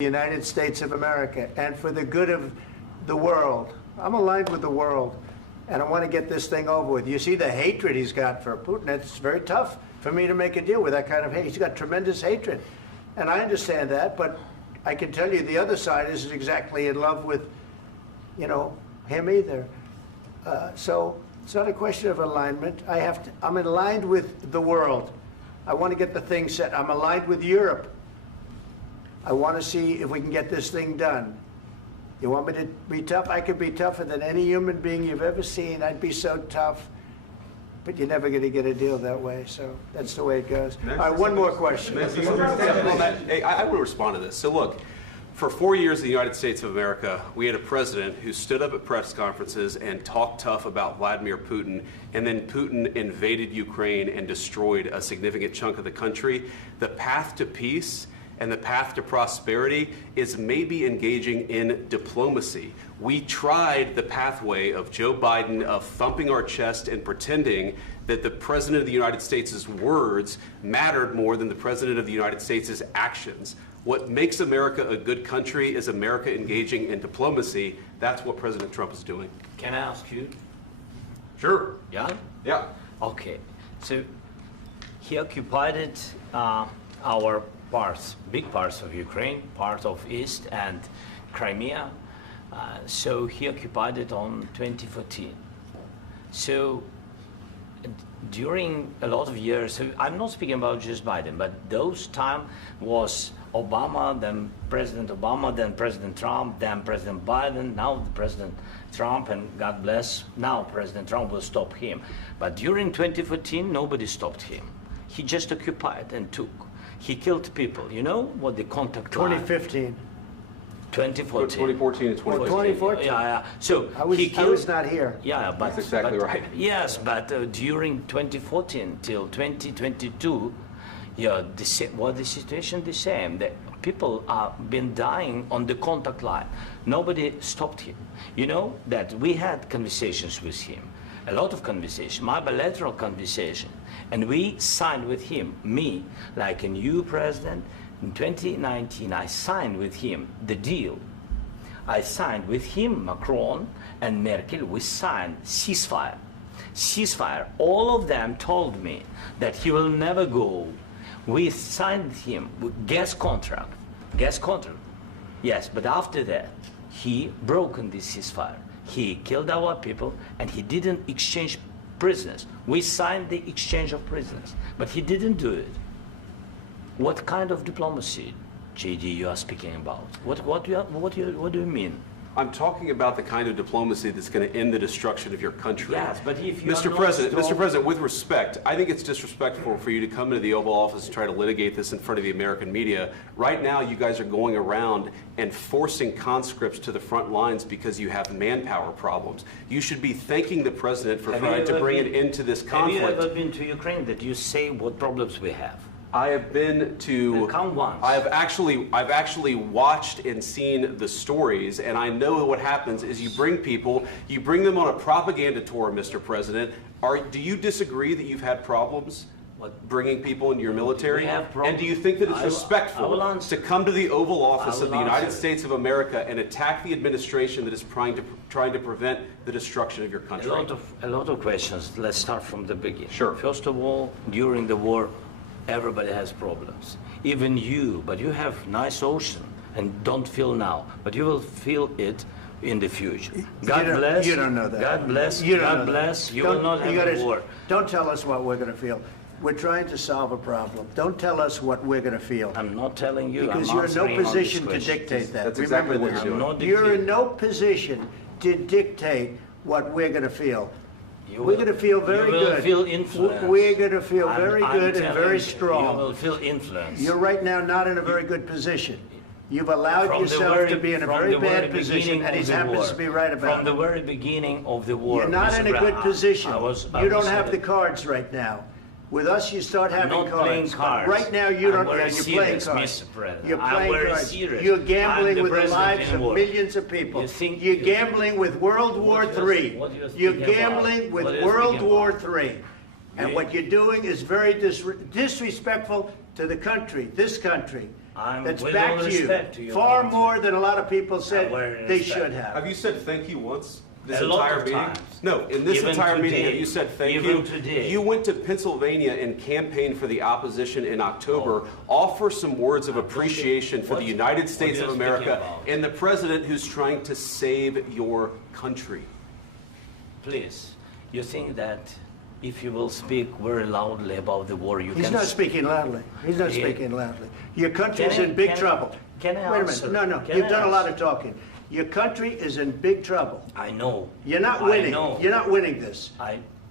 the United States of America and for the good of the world. I'm aligned with the world, and I want to get this thing over with. You see the hatred he's got for Putin. It's very tough for me to make a deal with that kind of hate. He's got tremendous hatred, and I understand that, but I can tell you the other side isn't exactly in love with, you know, him either. So it's not a question of alignment. I'm aligned with the world. I want to get the thing set. I'm aligned with Europe. I want to see if we can get this thing done. You want me to be tough? I could be tougher than any human being you've ever seen. I'd be so tough. But you're never going to get a deal that way. So that's the way it goes. All right, one more question. I will respond to this. So look, for 4 years in the United States of America, we had a president who stood up at press conferences and talked tough about Vladimir Putin, and then Putin invaded Ukraine and destroyed a significant chunk of the country. The path to peace and the path to prosperity is maybe engaging in diplomacy. We tried the pathway of Joe Biden of thumping our chest and pretending that the President of the United States' words mattered more than the President of the United States' actions. What makes America a good country is America engaging in diplomacy. That's what President Trump is doing. Can I ask you? Sure. Yeah? Yeah. Okay. So he occupied our parts, big parts of Ukraine, part of East and Crimea. So he occupied it on 2014. So during a lot of years, so I'm not speaking about just Biden, but those time was Obama, then President Obama, then President Trump, then President Biden, now President Trump, and God bless, now President Trump will stop him. But during 2014, nobody stopped him. He just occupied and took. He killed people. You know what the contact 2015. 2014. 2014 and 2014. Yeah. So I was not here. Yeah, but that's exactly right. Yes, but during 2014 till 2022, yeah, the situation the same. The people have been dying on the contact line. Nobody stopped him. You know that we had conversations with him, a lot of conversation, my bilateral conversation, and we signed with him, me, like a new president. In 2019, I signed with him the deal. I signed with him, Macron and Merkel, we signed ceasefire. Ceasefire. All of them told me that he will never go. We signed with him with gas contract. Gas contract. Yes, but after that, he broken this ceasefire. He killed our people and he didn't exchange prisoners. We signed the exchange of prisoners, but he didn't do it. What kind of diplomacy, JD, you are speaking about? What do you mean? I'm talking about the kind of diplomacy that's going to end the destruction of your country. Yes, but if you Mr. President, with respect, I think it's disrespectful for you to come into the Oval Office and try to litigate this in front of the American media. Right now, you guys are going around and forcing conscripts to the front lines because you have manpower problems. You should be thanking the President for trying to bring an end to this conflict. Have you ever been to Ukraine that you say what problems we have? I have been to. Come once. I've actually watched and seen the stories, and I know what happens is you bring them on a propaganda tour, Mr. President. Do you disagree that you've had problems bringing people into your military? And do you think that it's respectful to come to the Oval Office of the United States of America and attack the administration that is trying to prevent the destruction of your country? A lot of questions. Let's start from the beginning. Sure. First of all, during the war, everybody has problems, even you, but you have nice ocean and don't feel now, but you will feel it in the future. God bless. You don't know that. God bless. You God bless. You will not have a war. Don't tell us what we're going to feel. We're trying to solve a problem. Don't tell us what we're going to feel. I'm not telling you. Because you're in no position to dictate that. That's exactly what you're doing. You're in no position to dictate what we're going to feel. We're going to feel very good. You will feel influence. We're going to feel very good and very strong. You will feel influence. You're right now not in a very good position. You've allowed yourself to be in a very bad position, and he happens to be right about it. From the very beginning of the war. You're not in a good position. You don't have the cards right now. With us, you start having cards. Playing cards. Right now, you don't. You're playing cards. You're playing cards. You're gambling with the lives of millions of people. You're gambling with World War III. You're gambling with World War III. And what you're doing is very disrespectful to the country, this country. that's with back all to you. respect to your Far country. more than a lot of people said very they respect. should have. Have you said thank you once? This A lot entire of meeting? times. No, in this Even entire meeting, today. have you said thank Even you? today. You went to Pennsylvania and campaigned for the opposition in October. Offer some words of appreciation for the United States what of you're speaking America about. and the president who's trying to save your country. Please, you think that if you will speak very loudly about the war, you He's can... not speaking loudly. He's not Yeah. speaking loudly. Your country's Can I- in big can I- trouble. can I Wait a answer? minute. No, Can you've I done a lot answer? of talking. Your country is in big trouble. I know. You're not I winning. know. You're not winning this.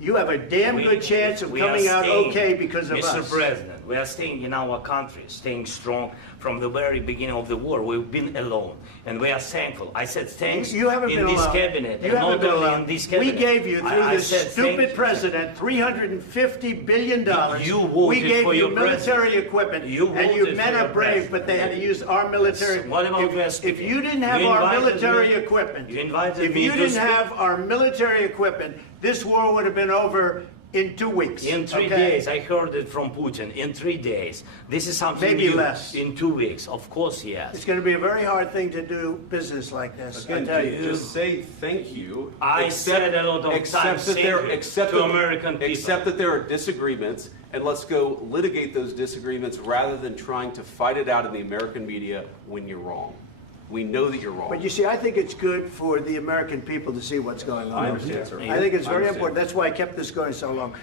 You have a damn good chance of we coming are out staying, okay because of Mr. us. President, we are staying in our country, staying strong from the very beginning of the war. We've been alone, and we are thankful. I said thanks You haven't in been this alone. cabinet, You and haven't not been only alone. in this We cabinet. gave you, through I this said stupid thank you. president, $350 billion. You voted we gave for you your military president. equipment, You and you voted men for are your brave, president. but they had to use our military. What about If you didn't have You our invited military me- equipment, you invited if me you to didn't speak- have our military equipment, this war would have been over in 2 weeks. In 3 okay? days, I heard it from Putin. In 3 days, this is something Maybe new. less. In 2 weeks, of course, yes. It's going to be a very hard thing to do business like this. I Again, tell you. just say thank you. I said a lot of accept times that thank there, you accept to that- American people. Accept that there are disagreements, and let's go litigate those disagreements rather than trying to fight it out in the American media when you're wrong. We know that you're wrong. But you see, I think it's good for the American people to see what's going on. I understand, sir. I think it's I very understand. important. That's why I kept this going so long.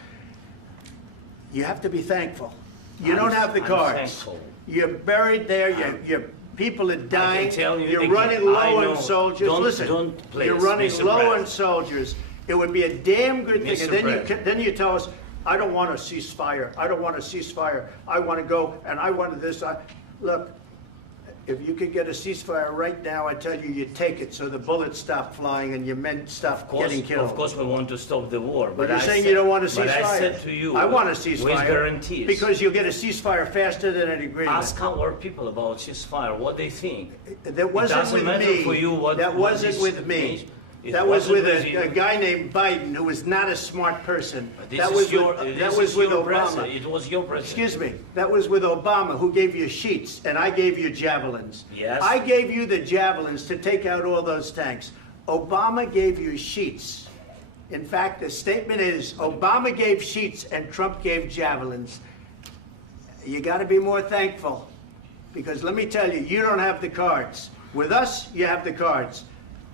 You have to be thankful. You don't have the I'm cards. thankful. You're buried there. Your people are dying. tell you You're again, running I low know. on soldiers. Don't- Listen, don't, please, you're running Mr. low on President. soldiers. It would be a damn good thing. Mr. And then President. then you tell us, I don't want a ceasefire. I don't want a ceasefire. I want to go and I want this. Look. If you could get a ceasefire right now, I tell you, you'd take it so the bullets stop flying and your men stop getting killed. Of course, we want to stop the war. But you're I saying said- you don't want a ceasefire. But I said to you, I want a with ceasefire. guarantees. Because you'll get a ceasefire faster than an agreement. Ask our people about ceasefire, what they think. That wasn't doesn't with matter me. for you what- That what wasn't is- with me. It That was wasn't with with you. a guy named Biden who was not a smart person. This That is was your, with, this that was is with your Obama. president. It was your president. Excuse me. That was with Obama, who gave you sheets, and I gave you javelins. Yes. I gave you the javelins to take out all those tanks. Obama gave you sheets. In fact, the statement is Obama gave sheets and Trump gave javelins. You got to be more thankful, because let me tell you, you don't have the cards. With us, you have the cards.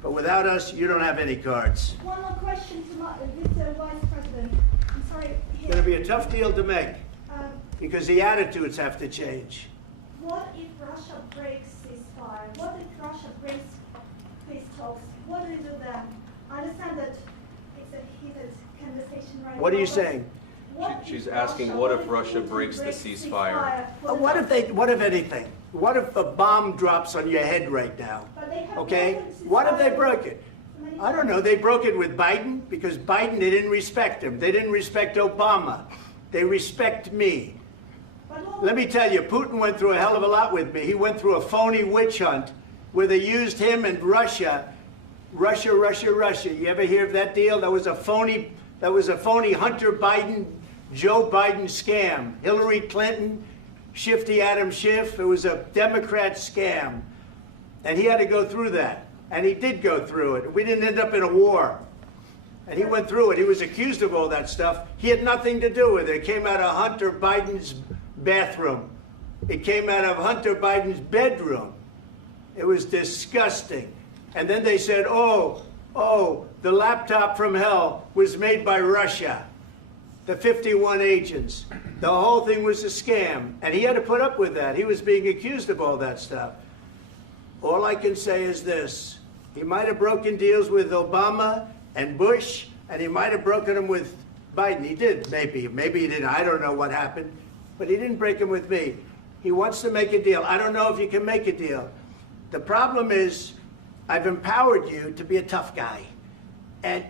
But without us, you don't have any cards. One more question to Mr. Vice President. I'm sorry. It's going to be a tough deal to make, Um, because the attitudes have to change. what if Russia breaks ceasefire? What if Russia breaks peace talks? What do you do then? I understand that it's a heated conversation right now. What are you but saying? what She's if asking, what if Putin Russia breaks the breaks ceasefire? for the What if anything? What if a bomb drops on your head right now? But they have Okay? broken ceasefire What if they broke it? many I don't know. They broke it with Biden because Biden, they didn't respect him. They didn't respect Obama. They respect me. But what- Let me tell you, Putin went through a hell of a lot with me. He went through a phony witch hunt where they used him and Russia. Russia. You ever hear of that deal? That was a phony Hunter Biden, Joe Biden scam. Hillary Clinton, Shifty Adam Schiff. It was a Democrat scam. And he had to go through that. And he did go through it. We didn't end up in a war. And he went through it. He was accused of all that stuff. He had nothing to do with it. It came out of Hunter Biden's bathroom. It came out of Hunter Biden's bedroom. It was disgusting. And then they said, oh, the laptop from hell was made by Russia. The 51 agents. The whole thing was a scam. And he had to put up with that. He was being accused of all that stuff. All I can say is this. He might have broken deals with Obama and Bush, and he might have broken them with Biden. He did, maybe. Maybe he didn't. I don't know what happened. But he didn't break them with me. He wants to make a deal. I don't know if you can make a deal. The problem is, I've empowered you to be a tough guy. And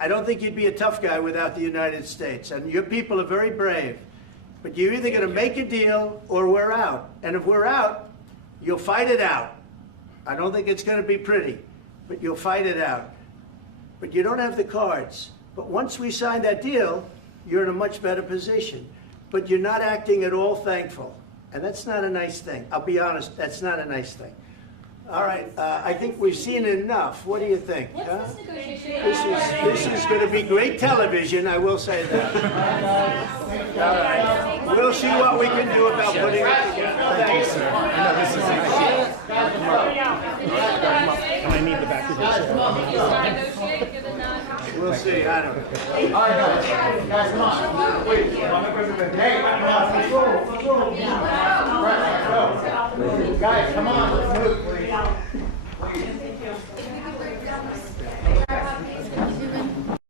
I don't think you'd be a tough guy without the United States. And your people are very brave. But you're either going to make a deal or we're out. And if we're out, you'll fight it out. I don't think it's going to be pretty, but you'll fight it out. But you don't have the cards. But once we sign that deal, you're in a much better position. But you're not acting at all thankful. And that's not a nice thing. I'll be honest, that's not a nice thing. All right, I think we've seen enough. What do you think? What's huh? this negotiation? This is going to be great television, I will say that. All right. We'll see what we can do about putting it together. Thank you, sir. I know this is Can I need the back of your chair? Negotiate, given that. We'll see, I don't know. All right, guys, come on. Wait, hey, come on, let's go. Guys, come on, let's move, please.